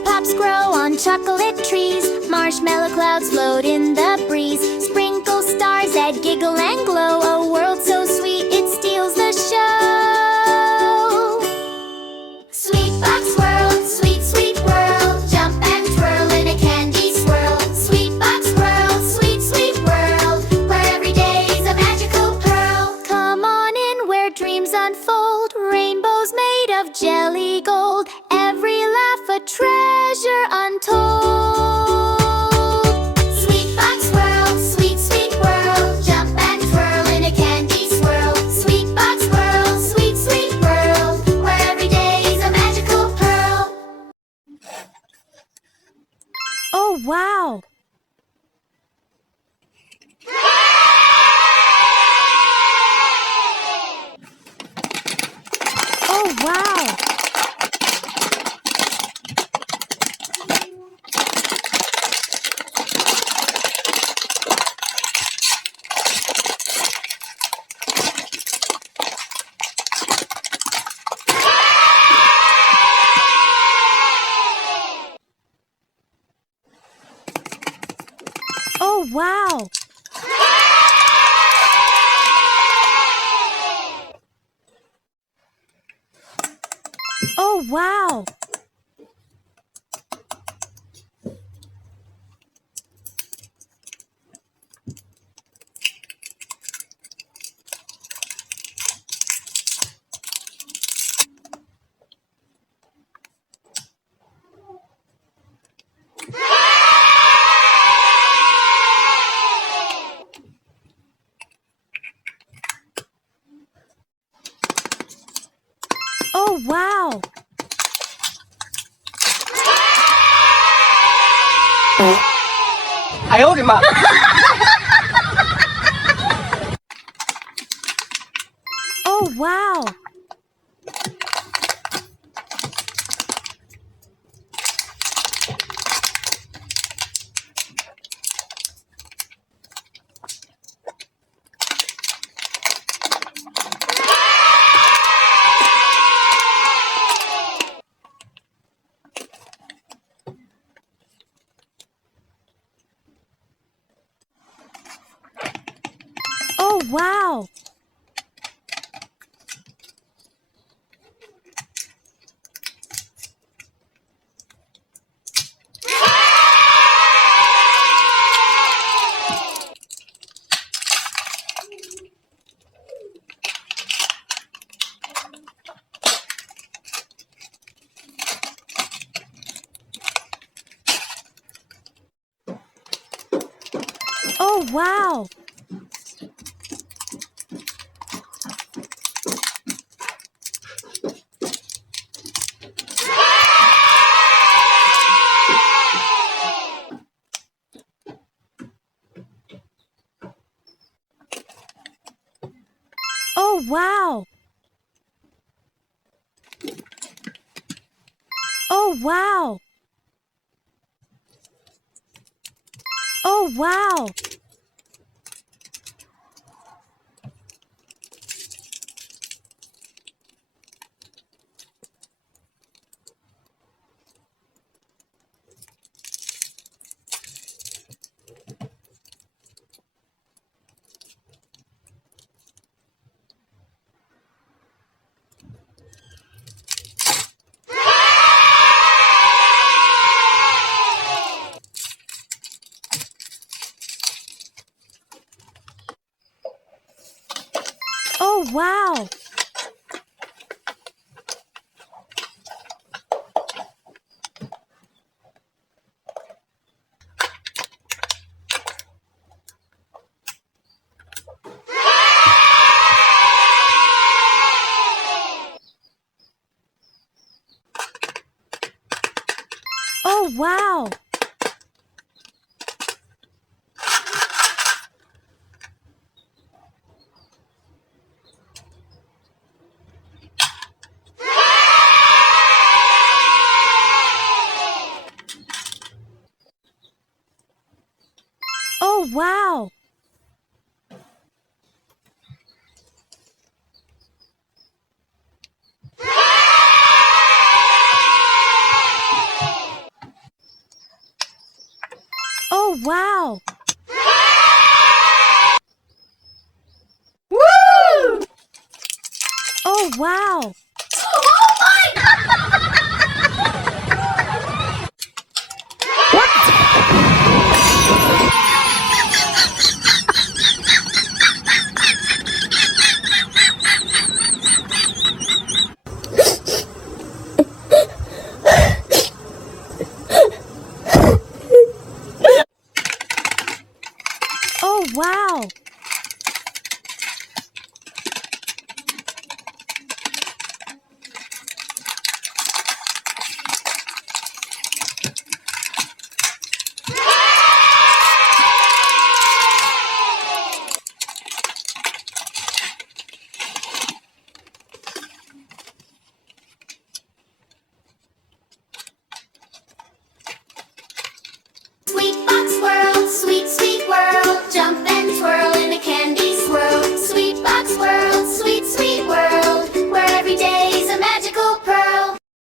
Lollipops grow on chocolate trees. Marshmallow clouds float in the breeze. Sprinkle stars that giggle and glow. A world so sweet it steals the show. SweetBox World, sweet, sweet world. Jump and twirl in a candy swirl. SweetBox World, sweet, sweet world, where every day's a magical pearl. Come on in where dreams unfold. Rainbows made of jelly gold. Every laugh a treasure untold. SweetBox World, sweet, sweet world. Jump and twirl in a candy swirl. SweetBox World, sweet, sweet world, where every day's a magical pearl. Oh, wow! Oh, wow! Oh, wow! Oh, wow! Oh, wow! 哎呦我的妈！ Oh, wow! Oh, wow! Oh, wow! Oh, wow! Oh, wow! Oh, wow! Oh, wow! Oh, wow! Oh, wow! wow! Woo! Oh, wow! Oh my! Oh, wow!